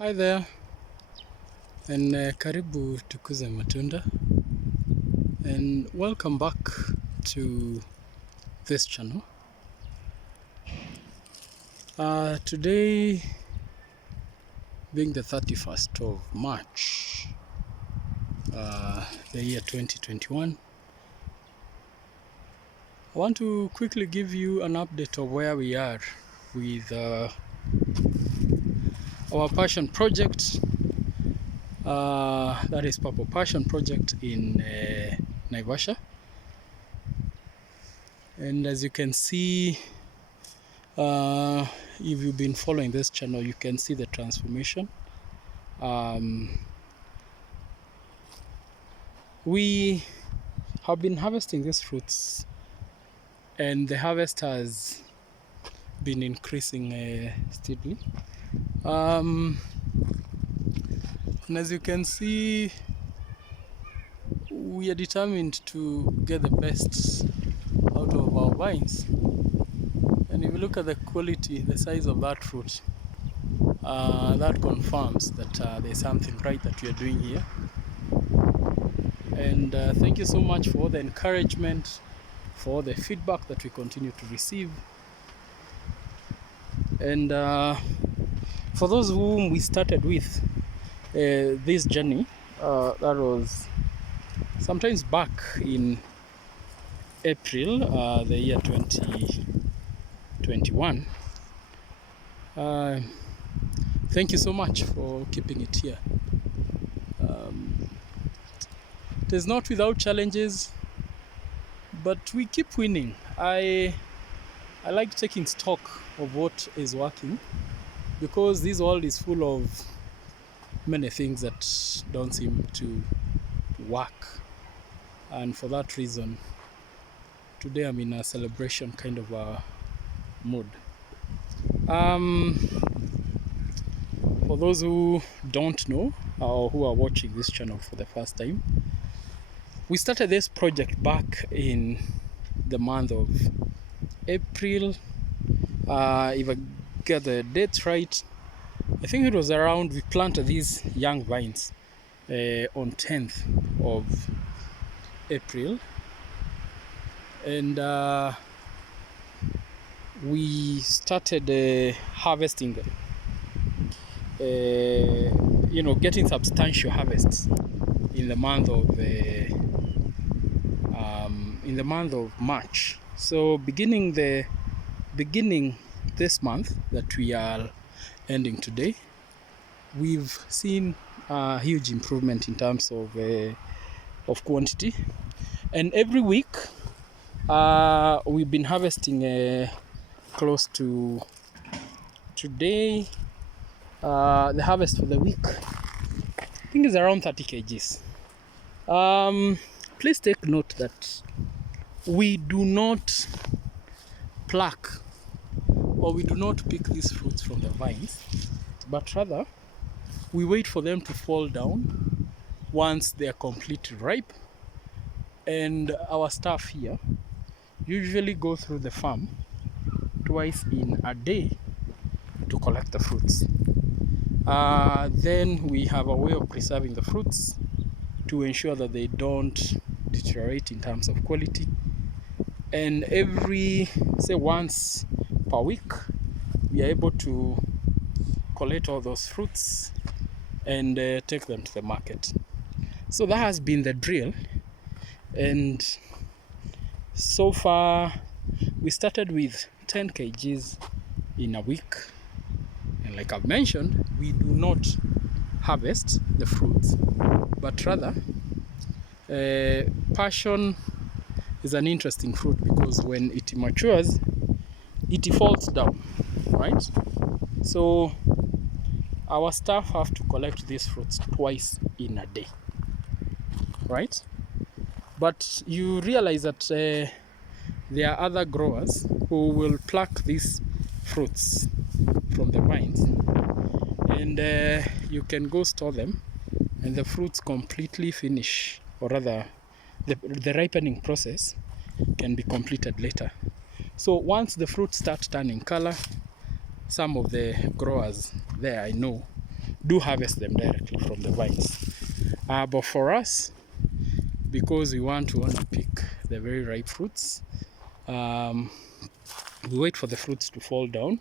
Hi there, and karibu tukuze matunda, and welcome back to this channel. Today being the 31st of March, the year 2021, I want to quickly give you an update of where we are with our passion project, that is Purple Passion Project in Naivasha. And as you can see, if you've been following this channel, you can see the transformation. We have been harvesting these fruits, and the harvest has been increasing steadily. And as you can see, we are determined to get the best out of our vines. And if you look at the quality, the size of that fruit, that confirms that there's something right that we are doing here. And thank you so much for the encouragement, for the feedback that we continue to receive. And for those whom we started with this journey, that was sometimes back in April, the year 2021. Thank you so much for keeping it here. It is not without challenges, but we keep winning. I like taking stock of what is working, because this world is full of many things that don't seem to work. And for that reason, today I'm in a celebration kind of a mood. For those who don't know, or who are watching this channel for the first time, we started this project back in the month of April. If I get the dates right, I think it was around, we planted these young vines on 10th of April. And we started harvesting them, getting substantial harvests in the month of March. So beginning this month that we are ending today, we've seen a huge improvement in terms of quantity. And every week we've been harvesting close to today. The harvest for the week, I think, is around 30 kgs. Please take note that we do not pluck, or we do not pick these fruits from the vines, but rather we wait for them to fall down once they are completely ripe. And our staff here usually go through the farm twice in a day to collect the fruits. Then we have a way of preserving the fruits to ensure that they don't deteriorate in terms of quality. And every, say, once per week, we are able to collect all those fruits and take them to the market. So that has been the drill. And so far, we started with 10 kgs in a week. And like I've mentioned, we do not harvest the fruits, but rather passion is an interesting fruit, because when it matures, it falls down, right? So our staff have to collect these fruits twice in a day, right? But you realize that there are other growers who will pluck these fruits from the vines, and you can go store them, and the fruits completely finish, or rather the ripening process can be completed later. So once the fruits start turning color, some of the growers there, I know, do harvest them directly from the vines. But for us, because we want to only pick the very ripe fruits, we wait for the fruits to fall down,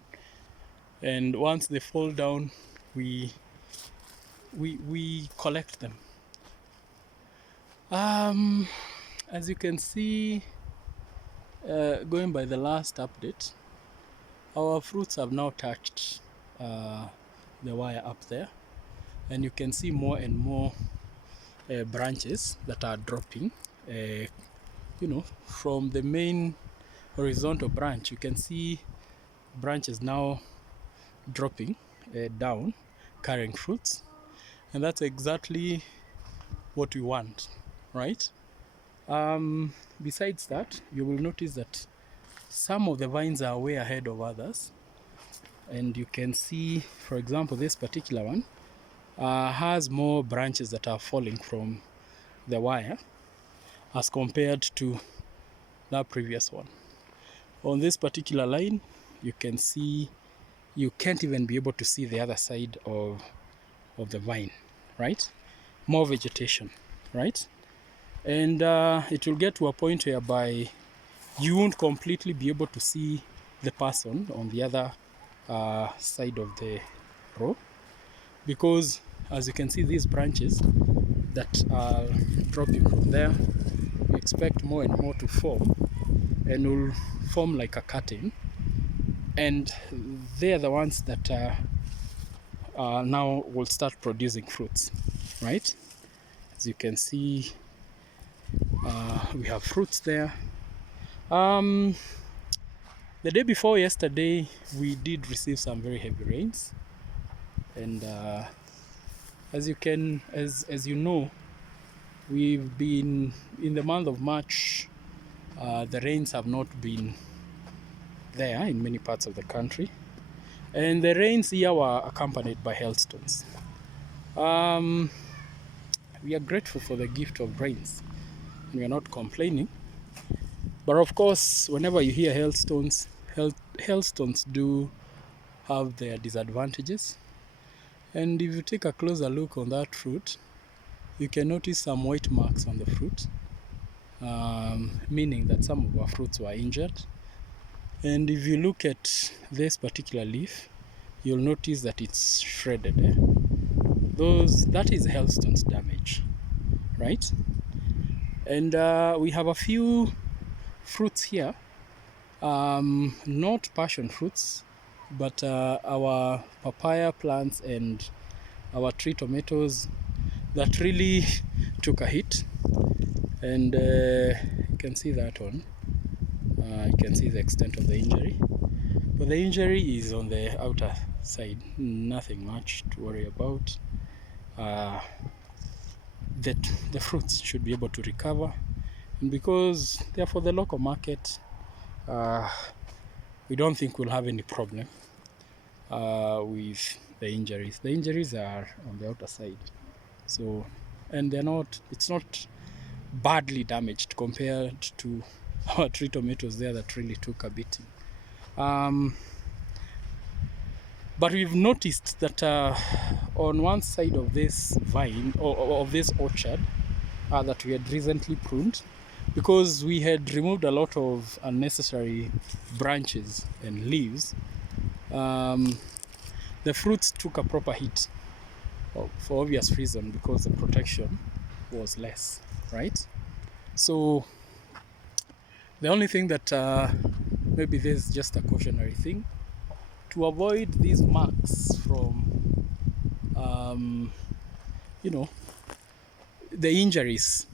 and once they fall down, we collect them. As you can see, going by the last update, our fruits have now touched the wire up there, and you can see more and more branches that are dropping. From the main horizontal branch, you can see branches now dropping down, carrying fruits, and that's exactly what we want, right? Besides that, you will notice that some of the vines are way ahead of others, and you can see, for example, this particular one has more branches that are falling from the wire as compared to that previous one. On this particular line, you can see you can't even be able to see the other side of the vine, right? More vegetation, right? And it will get to a point whereby you won't completely be able to see the person on the other side of the row, because as you can see, these branches that are dropping from there, we expect more and more to form, and will form like a curtain, and they're the ones that now will start producing fruits, right? As you can see, we have fruits there. The day before yesterday, we did receive some very heavy rains, and as you know, we've been in the month of March. The rains have not been there in many parts of the country, and the rains here were accompanied by hailstones. We are grateful for the gift of rains. We are not complaining, but of course, whenever you hear hailstones, hailstones do have their disadvantages. And if you take a closer look on that fruit, you can notice some white marks on the fruit, meaning that some of our fruits were injured. And if you look at this particular leaf, you'll notice that it's shredded. That is hailstones damage, right? And we have a few fruits here, not passion fruits, but our papaya plants and our tree tomatoes that really took a hit. And you can see that one. You can see the extent of the injury, but the injury is on the outer side, nothing much to worry about. The fruits should be able to recover, and because they're for the local market, we don't think we'll have any problem with the injuries. The injuries are on the outer side, so, and it's not badly damaged compared to our tree tomatoes there that really took a beating. But we've noticed that on one side of this vine, or of this orchard, that we had recently pruned, because we had removed a lot of unnecessary branches and leaves, the fruits took a proper hit, for obvious reason, because the protection was less, right? So the only thing that maybe this is just a cautionary thing, to avoid these marks from the injuries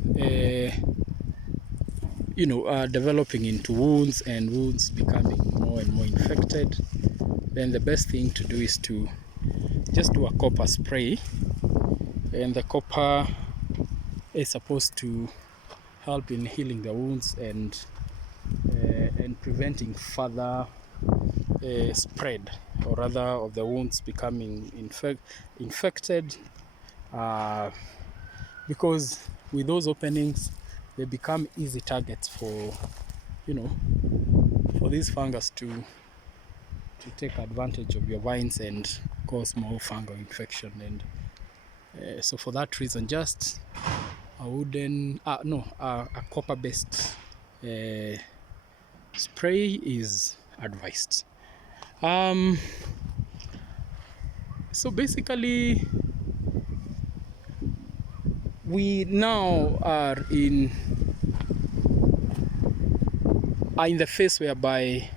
developing into wounds, and wounds becoming more and more infected, then the best thing to do is to just do a copper spray. And the copper is supposed to help in healing the wounds and preventing further spread, or rather of the wounds becoming infected, because with those openings they become easy targets for these fungus to to take advantage of your vines and cause more fungal infection. And so for that reason, just a wooden, a copper-based spray is advised. So basically, we now are in the phase whereby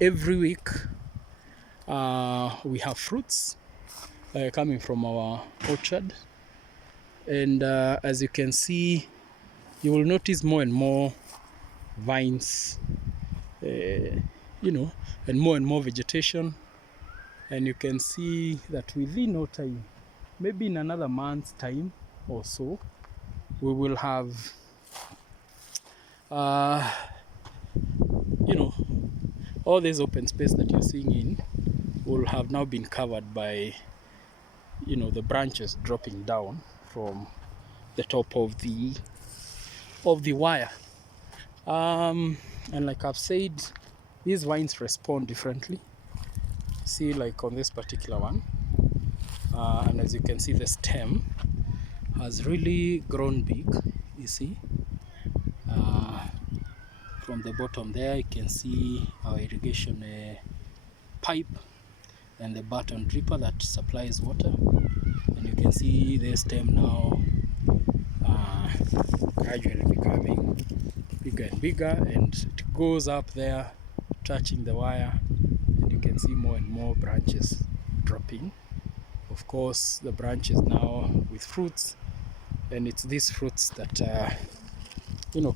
every week we have fruits coming from our orchard, and as you can see, you will notice more and more vines, and more vegetation. And you can see that within no time, maybe in another month's time or so, we will have all this open space that you're seeing in will have now been covered by the branches dropping down from the top of the wire. And like I've said, these vines respond differently. See, like on this particular one, and as you can see, the stem has really grown big. You see, from the bottom there you can see our irrigation pipe and the button dripper that supplies water, and you can see the stem now gradually becoming bigger and bigger, and it goes up there touching the wire, and you can see more and more branches dropping. Of course, the branches now with fruits, and it's these fruits that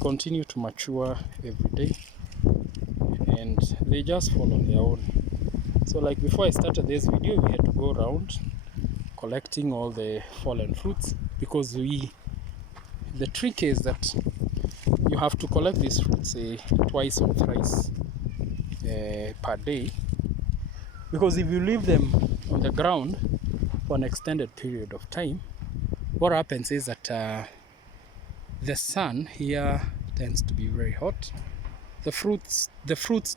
continue to mature every day, and they just fall on their own. So like before I started this video, we had to go around collecting all the fallen fruits, because the trick is that you have to collect these fruits twice or thrice per day, because if you leave them on the ground for an extended period of time, what happens is that the sun here tends to be very hot. The fruits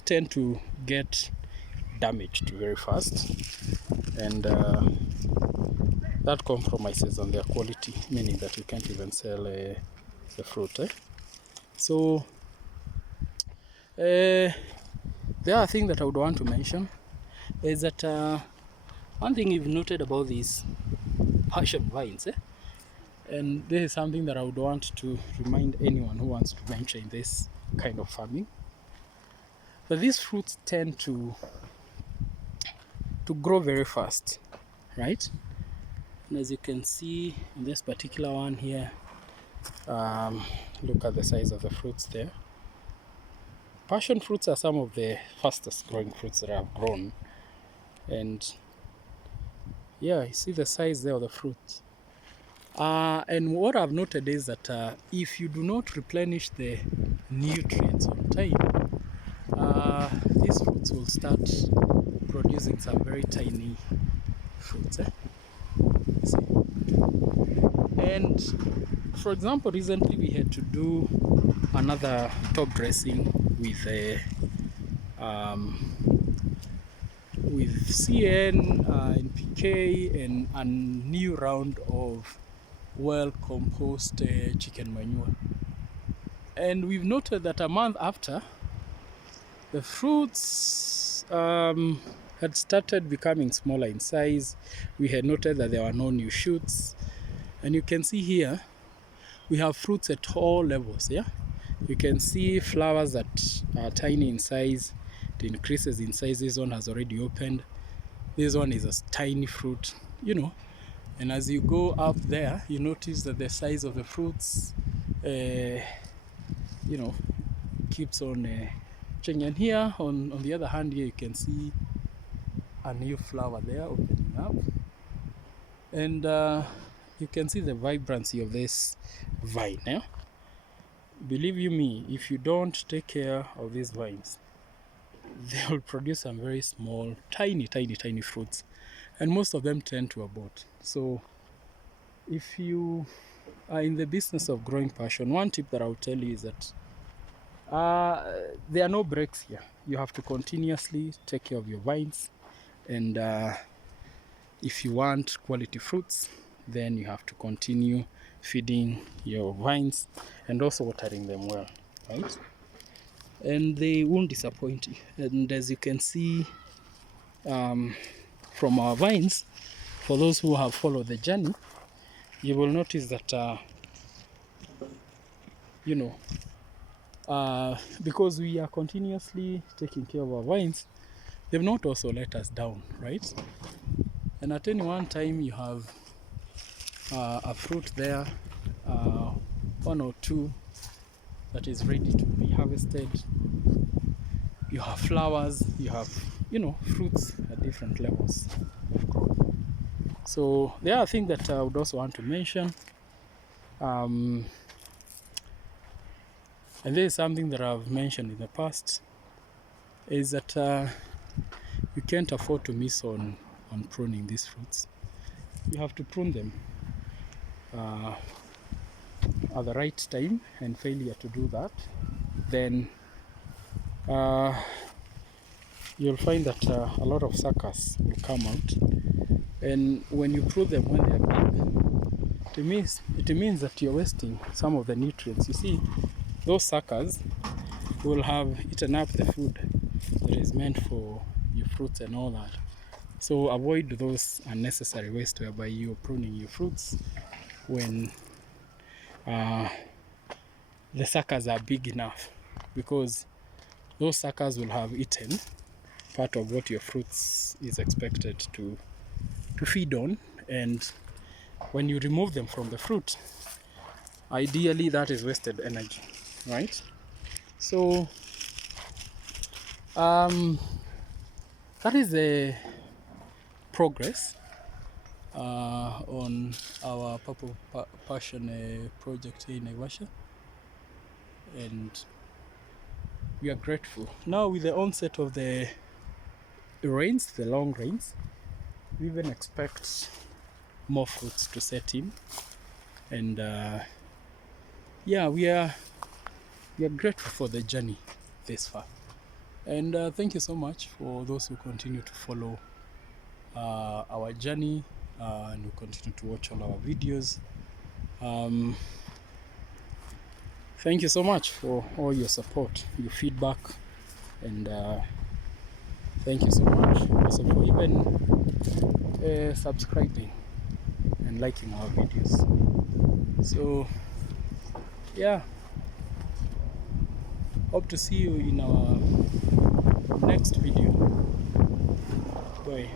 tend to get damaged very fast, and that compromises on their quality, meaning that you can't even sell the fruit. So the other thing that I would want to mention is that one thing you've noted about these passion vines, and this is something that I would want to remind anyone who wants to venture in this kind of farming, that these fruits tend to grow very fast, right? And as you can see in this particular one here, look at the size of the fruits there. Passion fruits are some of the fastest growing fruits that have grown, and yeah, you see the size there of the fruit. And what I've noted is that if you do not replenish the nutrients on time, these fruits will start producing some very tiny fruits. See? And for example, recently we had to do another top dressing with CN, NPK, and a new round of well-compost chicken manure. And we've noted that a month after, the fruits had started becoming smaller in size. We had noted that there were no new shoots, and you can see here we have fruits at all levels. You can see flowers that are tiny in size. It increases in size. This one has already opened. This one is a tiny fruit, and as you go up there, you notice that the size of the fruits keeps on changing. And here on the other hand, here you can see a new flower there opening up, and you can see the vibrancy of this vine. Believe you me, if you don't take care of these vines, they will produce some very small, tiny fruits, and most of them tend to abort. So if you are in the business of growing passion, one tip that I'll tell you is that there are no breaks here. you have to continuously take care of your vines, and if you want quality fruits, then you have to continue feeding your vines and also watering them well, right? And they won't disappoint you. And as you can see from our vines, for those who have followed the journey, you will notice that you know, because we are continuously taking care of our vines, they've not also let us down, right? And at any one time you have a fruit there, one or two that is ready to be harvested. You have flowers, you have, you know, fruits at different levels of growth. So the other thing that I would also want to mention, and this is something that I've mentioned in the past, is that you can't afford to miss on pruning these fruits. You have to prune them at the right time, and failure to do that, then you'll find that a lot of suckers will come out. And when you prune them when they are big, it means that you're wasting some of the nutrients. You see, those suckers will have eaten up the food that is meant for your fruits and all that. So avoid those unnecessary waste whereby you're pruning your fruits when the suckers are big enough, because those suckers will have eaten part of what your fruits is expected to feed on. And when you remove them from the fruit, ideally that is wasted energy, right? So that is the progress on our Purple Passion project here in Naivasha, and we are grateful. Now with the onset of the rains, the long rains, we even expect more fruits to set in, and yeah, we are grateful for the journey this far. And thank you so much for those who continue to follow our journey and who continue to watch all our videos. Thank you so much for all your support, your feedback, and thank you so much also for even subscribing and liking our videos. So yeah, hope to see you in our next video. Bye.